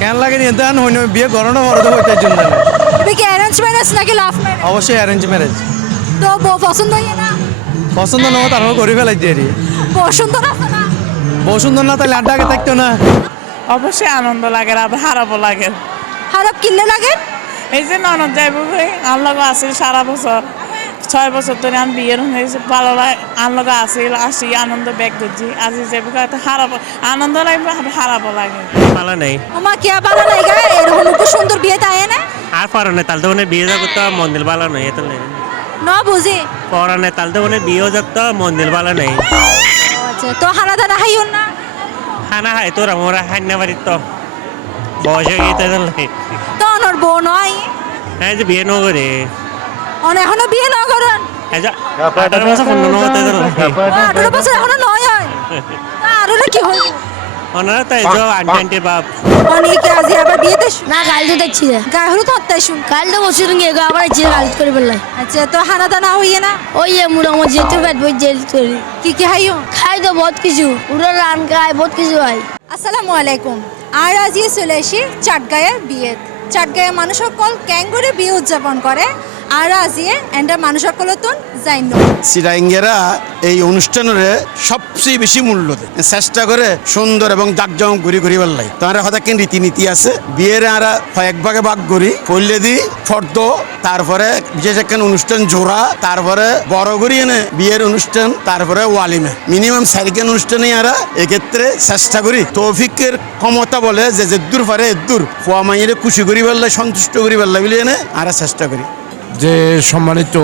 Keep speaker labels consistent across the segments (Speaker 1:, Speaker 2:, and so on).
Speaker 1: কেন লাগে নিয়ে দেন হইন বিয়ে বড় তো হইতে জন্য না।
Speaker 2: তুমি কি অ্যারেঞ্জ ম্যারেজ নাকি লাভ ম্যারেজ
Speaker 1: অবশ্যই অ্যারেঞ্জ ম্যারেজ
Speaker 2: তো বউ পছন্দ হইয়ে না?
Speaker 1: পছন্দ না তারপর করে ফেলাই দিয়ে
Speaker 2: পছন্দ না তো না?
Speaker 1: তাহলে আড্ডা আগে থাকতো না।
Speaker 3: অবশ্যই আনন্দ লাগে আর হারাবো লাগে।
Speaker 2: খারাপ কিনলে লাগে?
Speaker 3: এই যে ননদ যাইব আনলগ আছিল সারা বছর। ছয় বছর ধরে আমি বিয়ের হয়েছে ভালো লাগে আনলগ আছিল আসি আনন্দ ব্যাগ করছি আজি যাইব হারাবো আনন্দ লাগবে হারাবো লাগে।
Speaker 4: ভালো নেই।
Speaker 2: তোমার কে ভালো লাগে এরকম সুন্দর বিয়ে তাই না?
Speaker 4: আর পরনে তাহলে তো মানে বিয়ে যাব মন্দির ভালো নেই এত নেই।
Speaker 2: ন বুঝি।
Speaker 4: পরনে তাহলে তো মানে বিয়েও যাব মন্দির ভালো নেই।
Speaker 2: আচ্ছা তো হানা দানা হাইও না?
Speaker 4: খানা খাই তোর আমরা হান্না বাড়ির তো। বয়স হয়ে গেছে
Speaker 2: তো অনর বউ নয়।
Speaker 4: হ্যাঁ যে বিয়ে নগরে।
Speaker 2: এখনও বিয়ে না করেন?
Speaker 4: আঠারো বছর পূর্ণ
Speaker 2: আঠারো বছর এখনও নয় হয়? আরও না কি হইব
Speaker 4: ওনারা তো এই যে আন্টি বাপ।
Speaker 2: অনেকে আজি আবার শু-
Speaker 5: না কাল তো দেখছি রে
Speaker 2: গায়ে হলুদ হত্যায় শুন।
Speaker 5: কাল তো বসে গিয়ে গো আবার ইচ্ছে কাল করে বললাই
Speaker 2: আচ্ছা তো হানা দানা হইয়ে না?
Speaker 5: ওই যে মুড়া আমার যেতে ব্যাট বই জেল করি
Speaker 2: কি কি হাইও?
Speaker 5: খাই তো বহুত কিছু উড়ো রান খাই বহুত কিছু হয়।
Speaker 2: আসসালামু আলাইকুম। আর আজিয়ে চলে আসি বিয়ে চাটগাঁয়ের মানুষ সকল ক্যাঙ্গুরে বিয়ে উদযাপন করে। এন্ডার মানুষ সকলতন যাইন।
Speaker 6: সিরাইঙ্গেরা এই অনুষ্ঠানের সবচেয়ে বেশি মূল্য দেয়। চেষ্টা করে সুন্দর এবং জাকজমক ঘুরি ঘুরি লাগে। তোমার হঠাৎ রীতিনীতি আছে? বিয়ের আরা কয়েক ভাগে ভাগ করি। পড়লে দি ফর্দ, তারপরে বিশেষ একখান অনুষ্ঠান জোড়া, তারপরে বড় করি এনে বিয়ের অনুষ্ঠান, তারপরে ওয়ালিমে। মিনিমাম সারিকেন অনুষ্ঠানে আরা এক্ষেত্রে চেষ্টা করি। তৌফিকের ক্ষমতা বলে যে যে দূর পারে দূর ফুয়া মাইয়ের খুশি করি পারলে সন্তুষ্ট করি পারলে বলে এনে আরা চেষ্টা করি।
Speaker 7: যে সম্মানিত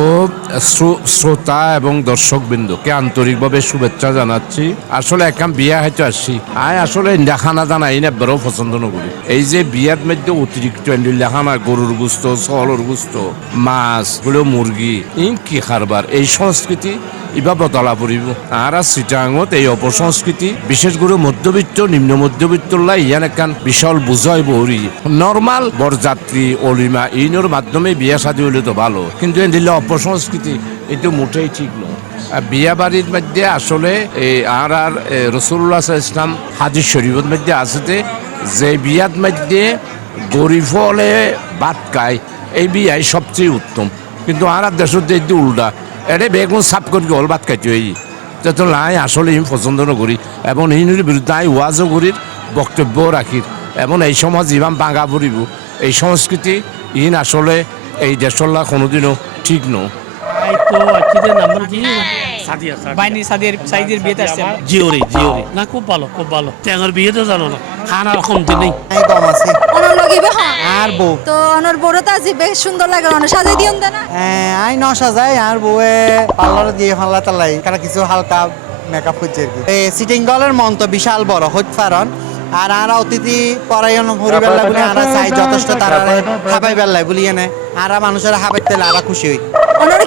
Speaker 7: শ্রো- শ্রোতা এবং দর্শকবৃন্দকে আন্তরিকভাবে শুভেচ্ছা জানাচ্ছি। আসলে এখন বিয়া হয়তো আসছি আয় আসলে দেখানা জানা এই না বড় পছন্দ নকরি এই যে বিয়ার মধ্যে অতিরিক্ত দেখানা গরুর গুস্ত সলর গুস্ত, মাছগুলো মুরগি ইন কি খারবার? এই সংস্কৃতি ইবা বদলা পড়িব। আর সিটাঙত এই অপসংস্কৃতি, বিশেষ করে মধ্যবিত্ত, নিম্ন মধ্যবিত্ত লাই ইয়ান একান বিশাল বুঝাই বহরি। নর্মাল বরযাত্রী অলিমা ইনোর মাধ্যমে বিয়া শাদী হলে তো ভালো। কিন্তু দিলে অপসংস্কৃতি এটা মোটেই ঠিক আর বিয়া বাড়ির মধ্যে আসলে এই আর আর রসুল্লাহ ইসলাম হাজির শরীফের মধ্যে আছে যে বিয়ার মধ্যে গরিব হলে ভাত খায়, এই বিয়াই সবচেয়ে উত্তম। কিন্তু আর দেশের যে উল্টা। এটা বেগুন সাফ করি হল ভাত খাইতে হই তো নাই, আসলে আমি পছন্দ করি এবং ইনুর বিরুদ্ধে আই ওয়াজও করি বক্তব্য রাখি এবং এই সমাজ ইমান বাঙা পড়িব এই সংস্কৃতি, ইন আসলে এই দেশল্লা কোনোদিনও ঠিক নয়
Speaker 8: বাইনি সাদিয়ার সাইজের বিয়েতে আসছে। আমরা।
Speaker 9: জিওরি জিওরি। না খুব ভালো খুব ভালো। ট্যাঙের বিয়ে তো জানো না কমতি নেই।
Speaker 1: কম আছে।
Speaker 2: অনর লগিবে? হ্যাঁ
Speaker 1: আর বউ।
Speaker 2: তো অনর বড় তো আজি বেশ সুন্দর লাগে অনর সাজাই দিউন না
Speaker 1: হ্যাঁ, আই ন সাজাই আর বউয়ে পার্লার দিয়ে ফাল্লা তালাই কারা কিছু হালকা মেকআপ করছে আর কি। এই সিটিং গলের মন তো বিশাল বড় হইত পারন। আর আর অতিথি পরায়ণ হরি বেল্লা বলি আর চাই যথেষ্ট তারা হাবাই বেল্লাই বলি এনে। আর মানুষের হাবাই তেলে আর খুশি হই।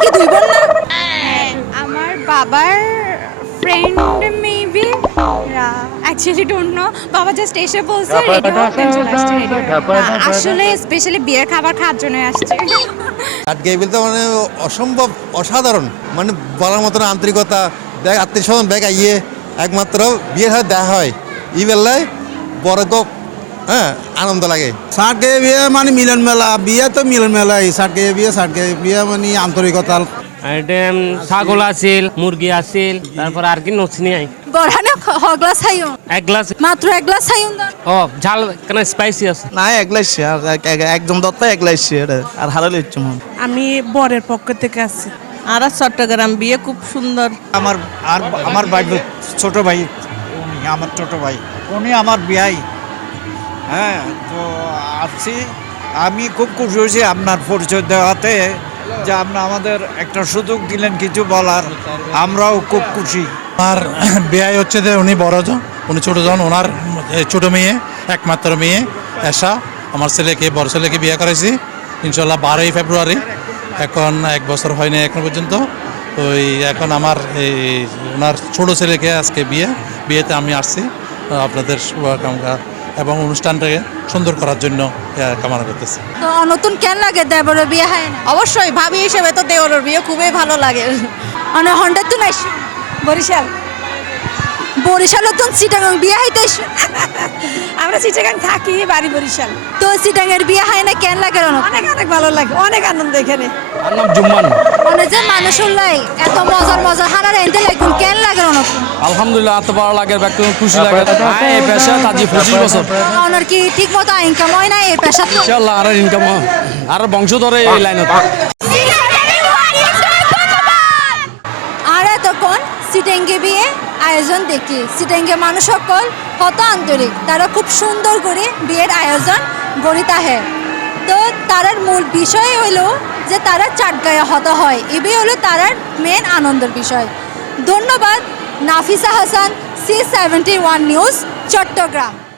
Speaker 2: কি দুই বোন না?
Speaker 10: বাবার friend maybe actually don't know বাবা জাস্ট এসে বলছে রেডি হতে চলে আসছে আসলে স্পেশালি বিয়ের খাবার খাওয়ার জন্য আসছে।
Speaker 6: আজকে বলতে মানে অসম্ভব অসাধারণ। মানে বলার মতন আন্তরিকতা। ব্যাগ আত্মীয় স্বজন ব্যাগ আইয়ে। একমাত্র বিয়ের হাতে দেখা হয়। ই বেলায় বড় গো হ্যাঁ আনন্দ লাগে।
Speaker 1: ষাটকে বিয়ে মানে মিলন মেলা বিয়ে তো মিলন মেলাই ষাটকে বিয়ে ষাটকে বিয়ে মানে আন্তরিকতা
Speaker 9: ছাগল আছিল মুরগি আছিল তারপর আর কি নছিনি আই
Speaker 2: বড়ানে হ গ্লাস হাইও
Speaker 9: এক গ্লাস।
Speaker 2: মাত্র এক গ্লাস দান
Speaker 9: ও ঝাল কেন স্পাইসি আছে?
Speaker 1: না একলাইছে আর একজন দত্ত একলাইছে আর হারালে মন।
Speaker 3: আমি বরের পক্ষ থেকে আসছি আর চট্টগ্রাম বিয়ে খুব সুন্দর।
Speaker 1: আমার আর আমার ভাই ছোট ভাই উনি আমার ছোট ভাই উনি আমার বিয়াই। হ্যাঁ তো আসছি আমি খুব খুশি হয়েছি আপনার পরিচয় দেওয়াতে। যে আপনি আমাদের একটা সুযোগ দিলেন কিছু বলার, আমরাও খুব খুশি।
Speaker 11: আমার বিয়ে হচ্ছে যে উনি বড় জন, উনি ছোট জন, ওনার ছোট মেয়ে, একমাত্র মেয়ে এসা আমার ছেলেকে, বড় ছেলেকে বিয়ে করেছি ইনশাল্লাহ বারোই ফেব্রুয়ারি। এখন এক বছর হয়নি এখন পর্যন্ত। ওই এখন আমার এই ওনার ছোট ছেলেকে আজকে বিয়ে, বিয়েতে আমি আসছি। আপনাদের শুভকামনা এবং অনুষ্ঠানটাকে সুন্দর করার জন্য কামনা করতেছি।
Speaker 2: তো নতুন কেন লাগে দেবরের বিয়ে হয় না?
Speaker 3: অবশ্যই, ভাবি হিসেবে তো দেবরের বিয়ে খুবই ভালো লাগে।
Speaker 2: মানে হন্ডার তো নাই বরিশাল। বরিশাল তো চিটাগাং বিয়ে হইতে
Speaker 3: আমরা চিটাগাং থাকি বাড়ি বরিশাল।
Speaker 2: তো সিটাঙ্গের বিয়ে হয় না কেন লাগে
Speaker 3: অনেক অনেক ভালো লাগে অনেক আনন্দ এখানে।
Speaker 8: আর নাম জুম্মান।
Speaker 2: মনে যে মানুষ লাই এত মজার মজার হানার এনতে লাগুন কেন লাগে রনক?
Speaker 8: আলহামদুলিল্লাহ এত ভালো লাগে ব্যক্তি খুশি লাগে। আয় এই পেশা তাজি পঁচিশ বছর।
Speaker 2: ওনার কি ঠিক মতো ইনকাম হয় না এই পেশা
Speaker 8: ইনশাল্লাহ আর ইনকাম আর বংশ ধরে এই লাইনত
Speaker 2: আর এতক্ষণ সিটেঙ্গে বিয়ে আয়োজন দেখি। সিটেঙ্গে মানুষ সকল কত আন্তরিক। তারা খুব সুন্দর করে বিয়ের আয়োজন গড়িত আহে। তো তারার মূল বিষয় হলো যে তারা চাটগায়ে হত হয়। এবি হলো তারার মেন আনন্দের বিষয়। ধন্যবাদ, Nafisa Hasan C seventy one news Chattogram.